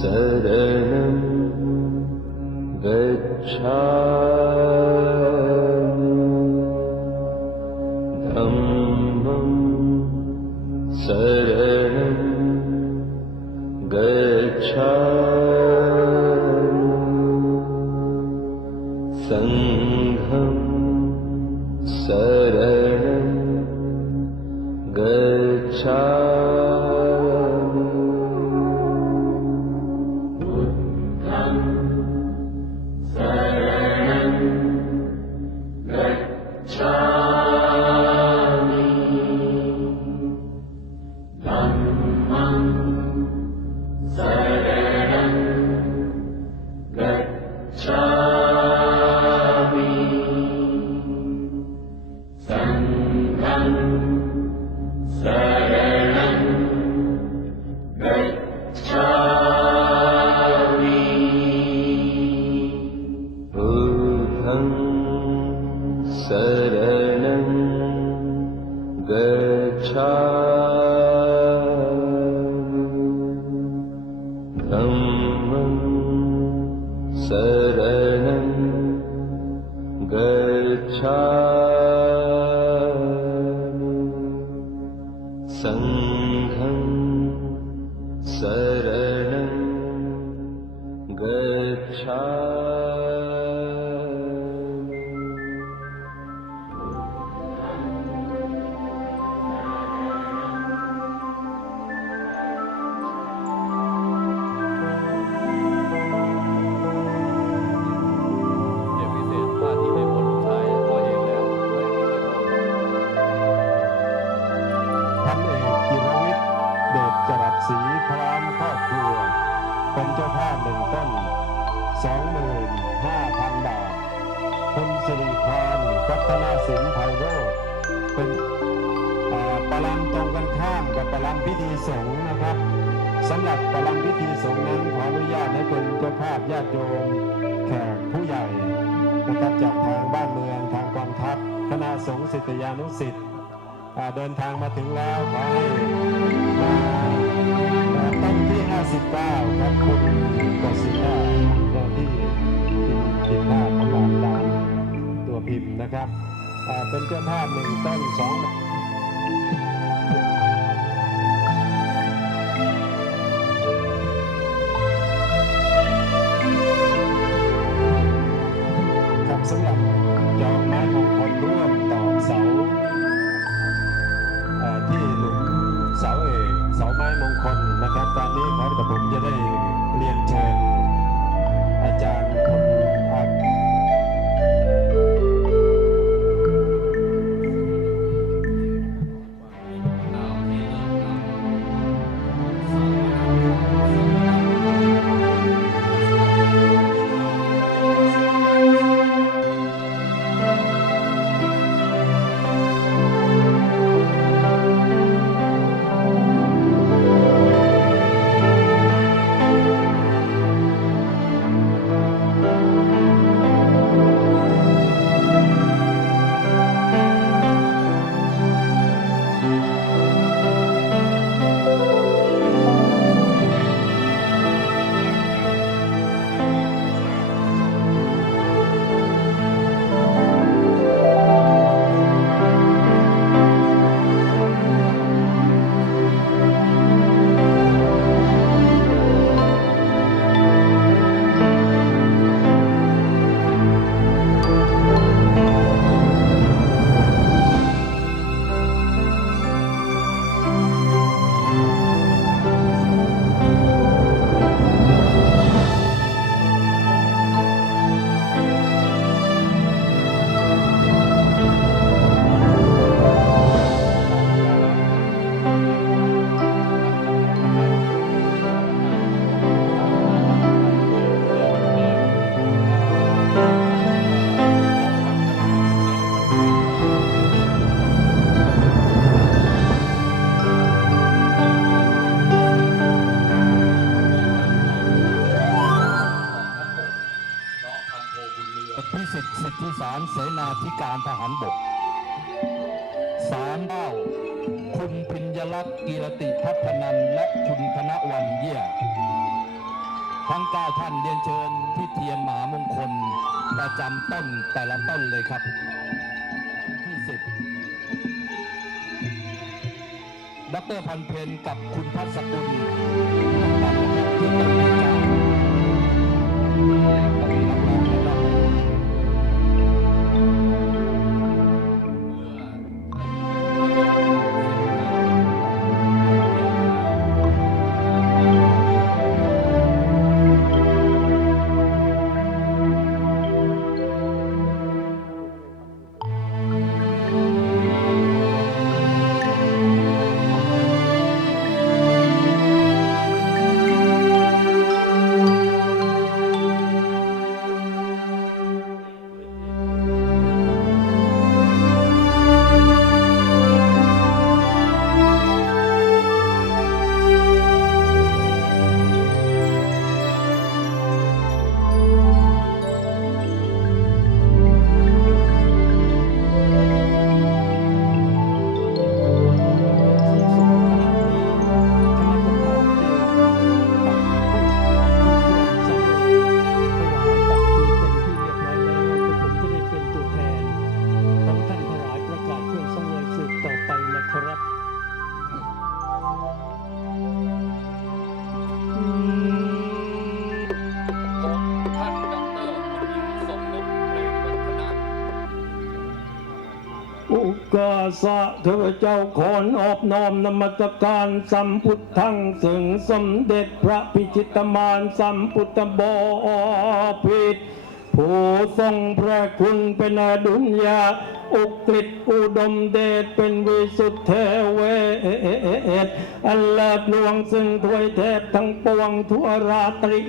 शरणं गच्छा शरणं गच्छ ญาติโยมแขกผู้ใหญ่นะครับจากทางบ้านเมืองทางกองทัพคณะสงฆ์ศิษยานุศิษย์เดินทางมาถึงแล้วขอให้มาอ่าต้นที่ 59ครับคุณกศิลาเจ้าที่พิมพ์ผิดพลาดประมาณตามตัวพิมพ์นะครับเป็นเจ้าภาพหนึ่งต้นสอง สำหรับจองไม้มงคลร่วมต่อเสาที่หลุมเสาเอกเสาไม้มงคลนะครับ ตอนนี้ขอกับผมจะได้เรียนเชิญอาจารย์ ดรพันเพนกับคุณพัศกุล สะเธอเจ้าขอนอบน้อมนมัสการสัมพุทธังสึงสมเด็จพระพิชิตมารสัมพุทธบพิตรผู้ทรงพระคุณเป็นอดุลยาอุกฤษอุดมเดชเป็นวิสุทธเทเวศอันเลิศลวงซึ่งถวยเทพทั้งปวงทั่วราตรี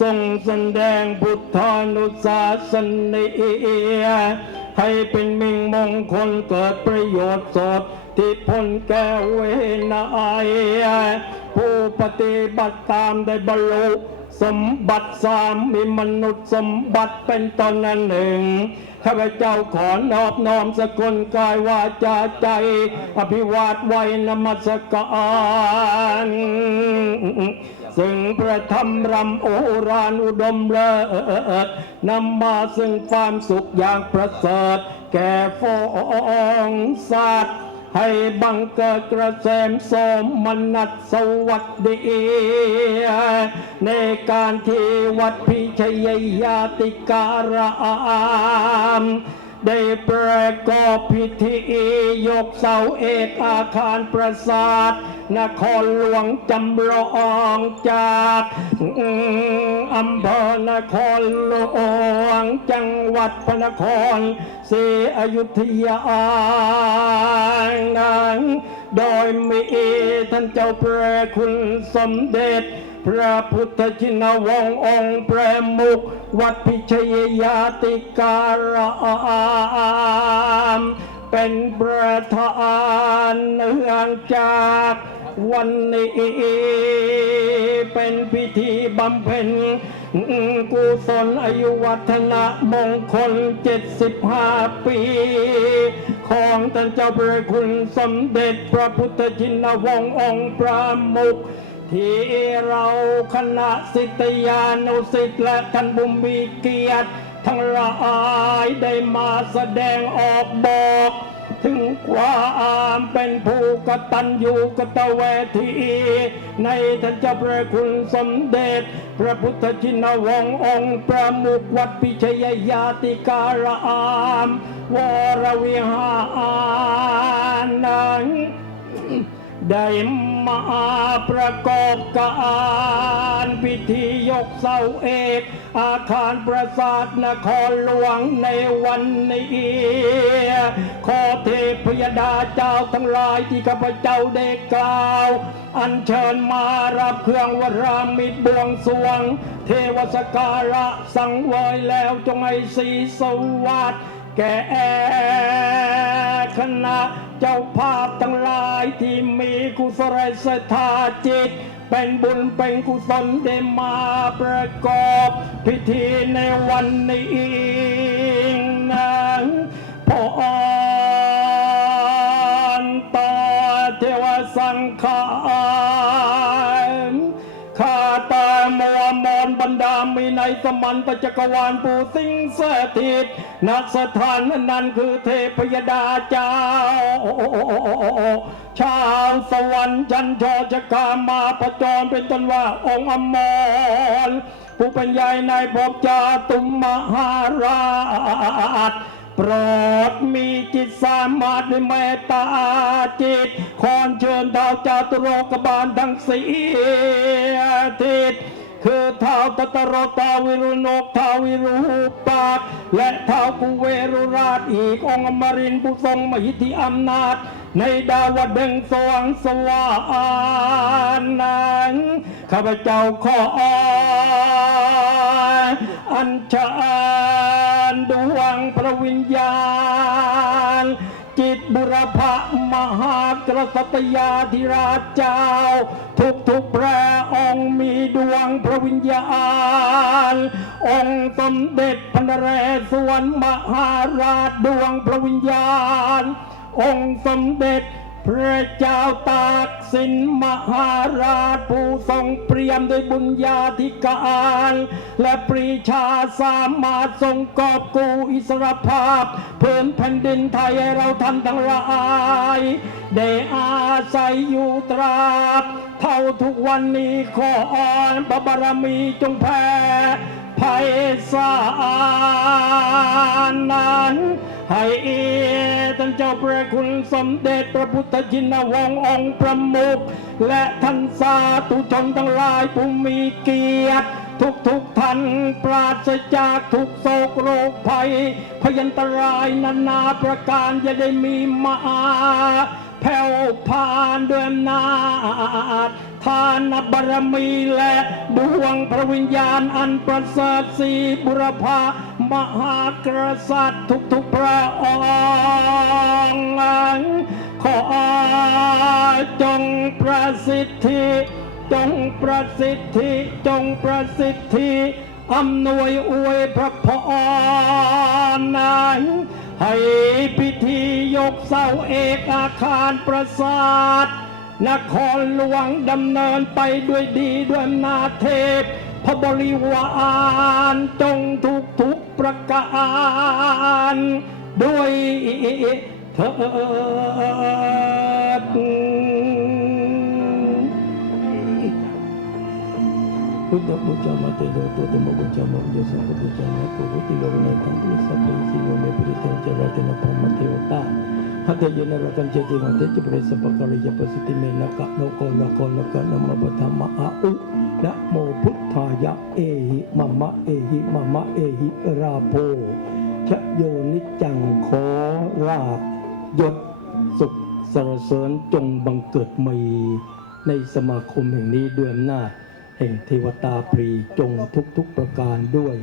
ทรงแสดงพุทธานุสาสนี ให้เป็นมิ่งมงคลเกิดประโยชน์สดที่พ้นแก้วเวนายผู้ปฏิบัติตามได้บรรลุสมบัติสามมีมนุษย์สมบัติเป็นตนนั้นหนึ่งข้าพเจ้าขอนอบน้อมสกุลกายวาจาใจ อภิวาทไว้นมัสการ ซึ่งประธรรมรำโอรานอุดมเลิศนำมาซึ่งความสุขอย่างประเสริฐ แก่ฟองสัตว์ให้บังเกิดกระแสมสมมนัสสวัสดี ในการที่วัดพิชยยาติการาม ได้ประกอบพิธียกเสาเอกอาคารประสาท นครหลวงจำลองจากอำเภอนครหลวงจังหวัดพระนครศรีอยุธยานั้นโดยมีท่านเจ้าพระคุณสมเด็จ พระพุทธชินวงศ์องค์แปรมุกวัดพิชยยาติการามเป็นประธานเนื่องจากวันนี้เป็นพิธีบำเพ็ญกุศลอายุวัฒนะมงคล 75 ปี ของท่านเจ้าพระคุณสมเด็จพระพุทธชินวงศ์องค์ประมุข ที่เราคณะสิทธยานุสิทธิ์และท่านบุญมีเกียรติ ทั้งหลายได้มาแสดงออกบอก ถึงความเป็นผู้กตัญญูกตเวที ในท่านเจ้าพระคุณสมเด็จ พระพุทธชินวงศ์องค์ประมุขวัดพิชยยาติการาม วรวิหารนั้น ได้มาประกอบการพิธียกเสาเอก อาคารปราสาทนครหลวงในวันนี้ ขอเทพยดาเจ้าทั้งหลายที่ข้าพเจ้าได้กล่าว อัญเชิญมารับเครื่องวรามิตรบวงสรวง เทวสการะสังเวยแล้วจงให้สีสวัสดิ์ แก่คณะเจ้าภาพทั้งหลายที่มีกุศลศรัทธาจิต เป็นบุญเป็นกุศลได้มาประกอบพิธีในวันนี้นะ สมันตจักรวาลปู่สิงสถิตณสถานนั้นคือเทพยดาเจ้า ชาวสวรรค์จันทร์จกามาประจรเป็นต้นว่าองค์อมรผู้เป็นใหญ่ในภพจาตุมมหาราชโปรดมีจิตสามารถในเมตตาจิต ขอนเชิญดาวจาตุโรกบาลทั้งสี่ทิศ คือเท้าตตรตาวิรุณกท้าวิรูปากและเท้ากุเวรุราชอีกองอมรินผู้ทรงมหิทธิอำนาจ ในดาวดึงสว่างสว่างนั้นข้าพเจ้าขออัญเชิญดวงพระวิญญาณ จิตบุรพมหากรสัตยาธิราชเจ้า ทุกทุกแพระองค์มีดวงพระวิญญาณ องค์สมเด็จพระนเรศวรมหาราชดวงพระวิญญาณ องค์สมเด็จ พระเจ้าตากสินมหาราชผู้ทรงเปรียมด้วยบุญญาธิการ และปรีชาสามารถทรงกอบกูอิสรภาพเพิ่มแผ่นดินไทยให้เราท่านทั้งหลายได้อาศัยอยู่ตราบ เท่าทุกวันนี้ขออ่อนบารมีจงแผ่ภัยสารนั้น ให้ท่านเจ้าพระคุณสมเด็จพระพุทธชินวงศ์องค์ประมุขและท่านสาธุชนทั้งหลายผู้มีเกียรติทุกทุกท่านปราศจากทุกโศกโรคภัย พยันตรายนานาประการจะได้มีมาแผ่วผ่านด้วยนาจทานบารมีและดวงพระวิญญาณอันประเสริฐสีบุรพา มหากษัตริย์ทุกๆพระองค์ขอจงประสิทธิ จงประสิทธิ จงประสิทธิอำนวยอวยพระพรนั้นให้พิธียกเสาเอกอาคารประสาท นครหลวงดำเนินไปด้วยดีด้วยนาเทพพระบริวารจงทุกทุก ประการ ด้วยเถิด Buddha Buddha Mate Do Toto Mo Buddha Mo Buddha Sangha Buddha Mo Buddha Ti Lo Ne Tan Tu Sabbe Si Lo Me Puri Tan Jara Te Na Brahma Devata Hate Yena Rakan Jati Mate Ti Pure Sapakali Japa Siti Me Naka No Ko Na Ko Na Ka Na Ma Bata Ma A U Na Mo Buddhaya E Hi Mama E Hi Mama E Hi Ra Po ชะโยนิจังขอราบยศสุขสรรเสริญจงบังเกิดมีในสมาคมแห่งนี้เด้วยอำนาแห่งเทวตาปรีจงทุกๆประการด้วย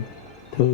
เธอ